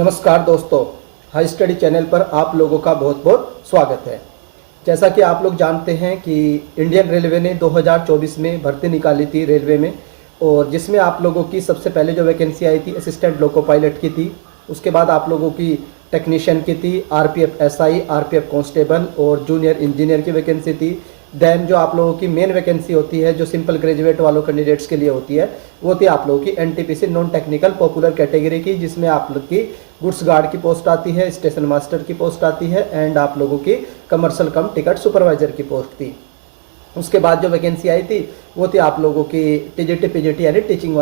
नमस्कार दोस्तों, high study channel पर आप लोगों का बहुत बहुत स्वागत है। जैसा कि आप लोग जानते हैं कि इंडियन रेलवे ने 2024 में भर्ती निकाली थी रेलवे में, और जिसमें आप लोगों की सबसे पहले जो वैकेंसी आई थी असिस्टेंट लोको पायलट की थी। उसके बाद आप लोगों की टेक्नीशियन की थी, आरपीएफ एसआई, आरपीएफ कांस्टेबल और जूनियर इंजीनियर की वैकेंसी थी। देन जो आप लोगों की मेन वैकेंसी होती है जो सिंपल ग्रेजुएट वालों कैंडिडेट्स के लिए होती है, वो थी आप लोगों की NTPC non technical popular category की, जिसमें आप लोग की गुड्स गार्ड की पोस्ट आती है, स्टेशन मास्टर की पोस्ट आती है एंड आप लोगों की कमर्शियल कम टिकट सुपरवाइजर की पोस्ट थी। उसके बाद जो वैकेंसी आई थी वो थी आप लोगों की टीजीटी पीजीटी यानी टीचिंग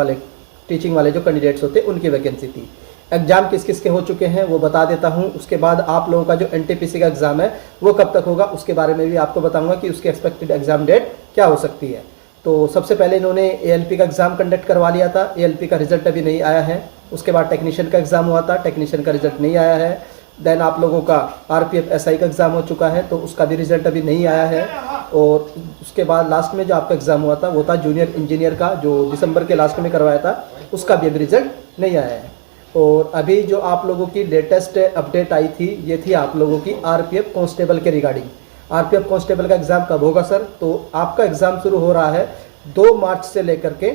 वाले जो कैंडिडेट्स होते हैं उनकी वैकेंसी थी। एग्जाम किस किस के हो चुके हैं वो बता देता हूं। उसके बाद आप लोगों का जो एनटीपीसी का एग्जाम है वो कब तक होगा उसके बारे में भी आपको बताऊंगा कि उसकी एक्सपेक्टेड एग्जाम डेट क्या हो सकती है। तो सबसे पहले इन्होंने एएलपी का एग्जाम कंडक्ट करवा लिया था, एएलपी का रिजल्ट अभी नहीं आया है। उसके बाद टेक्नीशियन का एग्जाम हुआ था, टेक्नीशियन का रिजल्ट नहीं आया है। देन आप लोगों का आरपीएफ एसआई का एग्जाम हो चुका है, तो उसका भी रिजल्ट अभी नहीं आया है। और उसके बाद लास्ट में जो आपका एग्जाम हुआ था वो था जूनियर इंजीनियर का, जो दिसंबर के लास्ट में करवाया था, उसका भी अभी रिजल्ट नहीं आया है। और अभी जो आप लोगों की लेटेस्ट अपडेट आई थी ये थी आप लोगों की आरपीएफ कांस्टेबल के रिगार्डिंग। आरपीएफ कांस्टेबल का एग्जाम कब होगा सर? तो आपका एग्जाम शुरू हो रहा है 2 मार्च से लेकर के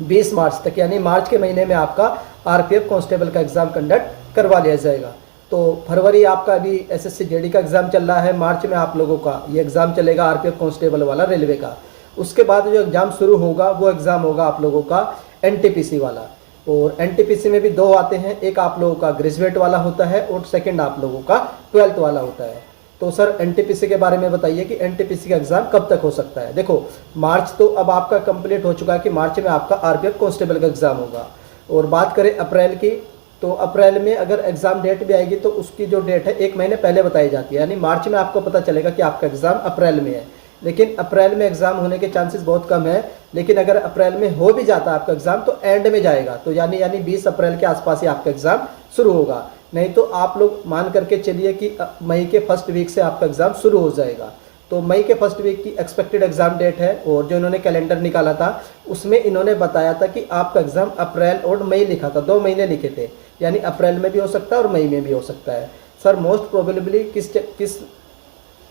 20 मार्च तक, यानी मार्च के महीने में आपका आरपीएफ कांस्टेबल का एग्जाम कंडक्ट करवा लिया जाएगा। तो फरवरी आपका अभी एसएससी जेडी का एग्जाम चल रहा है, मार्च में आप लोगों का ये एग्जाम चलेगा आरपीएफ कांस्टेबल वाला रेलवे का। उसके बाद जो एग्जाम शुरू होगा वो एग्जाम होगा आप लोगों का एनटीपीसी वाला। और एनटीपीसी में भी 2 आते हैं, एक आप लोगों का ग्रेजुएट वाला होता है और सेकंड आप लोगों का 12th वाला होता है। तो सर एनटीपीसी के बारे में बताइए कि एनटीपीसी का एग्जाम कब तक हो सकता है। देखो मार्च तो अब आपका कंप्लीट हो चुका है कि मार्च में आपका आरपीएफ कांस्टेबल का एग्जाम होगा। और बात करें अप्रैल की, तो अप्रैल में अगर एग्जाम डेट भी आएगी तो उसकी जो डेट है 1 महीने पहले बताई जाती है, यानी मार्च में आपको पता चलेगा कि आपका एग्जाम अप्रैल में है। लेकिन अप्रैल में एग्जाम होने के चांसेस बहुत कम है, लेकिन अगर अप्रैल में हो भी जाता है आपका एग्जाम तो एंड में जाएगा, तो यानी 20 अप्रैल के आसपास ही आपका एग्जाम शुरू होगा। नहीं तो आप लोग मान करके चलिए कि मई के फर्स्ट वीक से आपका एग्जाम शुरू हो जाएगा। तो मई के फर्स्ट वीक की एक्सपेक्टेड एग्जाम डेट है, और जो इन्होंने कैलेंडर निकाला था उसमें इन्होंने बताया था कि आपका एग्जाम अप्रैल और मई लिखा था, 2 महीने लिखे थे, यानी अप्रैल में भी हो सकता है और मई में भी हो सकता है। सर मोस्ट प्रोबेबली किस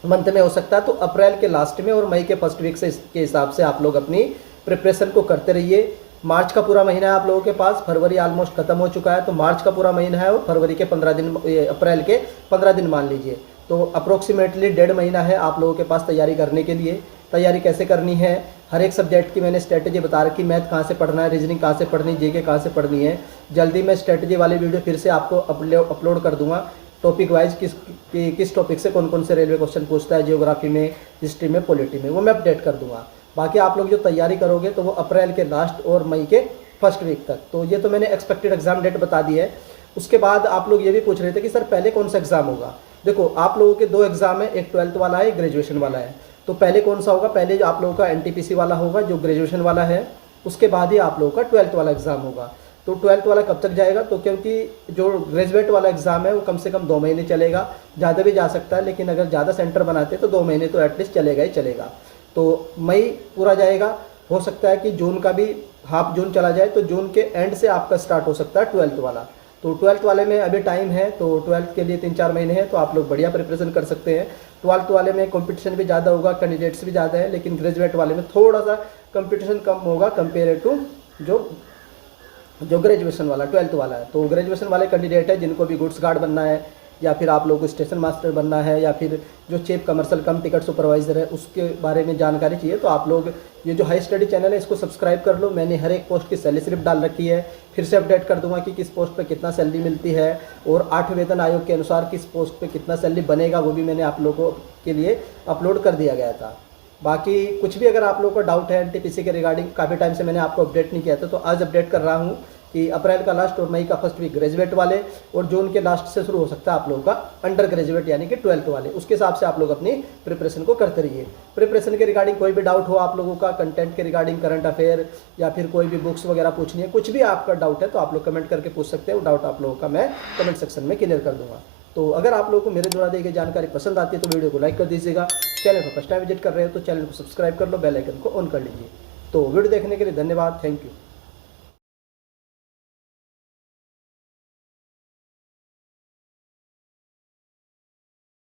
मंथ में हो सकता है? तो अप्रैल के लास्ट में और मई के फर्स्ट वीक से के हिसाब से आप लोग अपनी प्रिपरेशन को करते रहिए। मार्च का पूरा महीना है आप लोगों के पास, फरवरी ऑलमोस्ट खत्म हो चुका है, तो मार्च का पूरा महीना है और फरवरी के 15 दिन, अप्रैल के 15 दिन मान लीजिए। तो अप्रोक्सीमेटली 1.5 महीना है आप लोगों के पास तैयारी करने के लिए। तैयारी कैसे करनी है, हर एक सब्जेक्ट की मैंने स्ट्रेटजी बता रखी, मैथ कहाँ से पढ़ना है, रीजनिंग कहाँ से पढ़नी, जीके कहाँ से पढ़नी है। जल्दी मैं स्ट्रेटजी वाली वीडियो फिर से आपको अपलोड कर दूंगा, टॉपिक वाइज किस टॉपिक से कौन कौन से रेलवे क्वेश्चन पूछता है, जियोग्राफी में, हिस्ट्री में, पॉलिटी में, वो मैं अपडेट कर दूंगा। बाकी आप लोग जो तैयारी करोगे तो वो अप्रैल के लास्ट और मई के फर्स्ट वीक तक। तो ये तो मैंने एक्सपेक्टेड एग्जाम डेट बता दी है। उसके बाद आप लोग ये भी पूछ रहे थे कि सर पहले कौन सा एग्जाम होगा। देखो आप लोगों के 2 एग्जाम है, एक 12th वाला है, एक ग्रेजुएशन वाला है। तो पहले कौन सा होगा? पहले जो आप लोगों का एनटीपीसी वाला होगा जो ग्रेजुएशन वाला है, उसके बाद ही आप लोगों का 12th वाला एग्जाम होगा। तो 12th वाला कब तक जाएगा? तो क्योंकि जो ग्रेजुएट वाला एग्जाम है वो कम से कम 2 महीने चलेगा, ज़्यादा भी जा सकता है, लेकिन अगर ज़्यादा सेंटर बनाते तो 2 महीने तो एटलीस्ट चलेगा ही चलेगा। तो मई पूरा जाएगा, हो सकता है कि जून का भी हाफ जून चला जाए, तो जून के एंड से आपका स्टार्ट हो सकता है 12th वाला। तो 12th वाले में अभी टाइम है, तो 12th के लिए 3-4 महीने हैं, तो आप लोग बढ़िया प्रिपरेशन कर सकते हैं। 12th वाले में कंपटीशन भी ज़्यादा होगा, कैंडिडेट्स भी ज़्यादा है, लेकिन ग्रेजुएट वाले में थोड़ा सा कंपटीशन कम होगा कंपेयर टू जो ग्रेजुएशन वाला 12th वाला है। तो ग्रेजुएशन वाले कैंडिडेट है जिनको भी गुड्स गार्ड बनना है, या फिर आप लोगों को स्टेशन मास्टर बनना है, या फिर जो चीफ कमर्शियल कम टिकट सुपरवाइजर है उसके बारे में जानकारी चाहिए, तो आप लोग ये जो हाई स्टडी चैनल है इसको सब्सक्राइब कर लो। मैंने हर एक पोस्ट की सैलरी स्लिप डाल रखी है, फिर से अपडेट कर दूंगा कि किस पोस्ट पे कितना सैलरी मिलती है, और 8 वेतन आयोग के अनुसार किस पोस्ट पे कितना सैलरी बनेगा वो भी मैंने आप लोगों के लिए अपलोड कर दिया गया था। बाकी कुछ भी अगर आप लोगों को डाउट है एनटीपीसी के रिगार्डिंग, काफ़ी टाइम से मैंने आपको अपडेट नहीं किया था, तो आज अपडेट कर रहा हूँ कि अप्रैल का लास्ट और मई का फर्स्ट वीक ग्रेजुएट वाले, और जून के लास्ट से शुरू हो सकता है आप लोगों का अंडर ग्रेजुएट यानी कि 12th वाले। उसके हिसाब से आप लोग अपनी प्रिपरेशन को करते रहिए। प्रिपरेशन के रिगार्डिंग कोई भी डाउट हो आप लोगों का, कंटेंट के रिगार्डिंग, करंट अफेयर, या फिर कोई भी बुक्स वगैरह पूछनी है, कुछ भी आपका डाउट है तो आप लोग कमेंट करके पूछ सकते हैं। वो डाउट आप लोगों का मैं कमेंट सेक्शन में क्लियर कर दूंगा। तो अगर आप लोगों को मेरे द्वारा दी गई जानकारी पसंद आती है तो वीडियो को लाइक कर दीजिएगा। चैनल को फर्स्ट टाइम विजिट कर रहे हो तो चैनल को सब्सक्राइब कर लो, बेल आइकन को ऑन कर लीजिए। तो वीडियो देखने के लिए धन्यवाद, थैंक यू।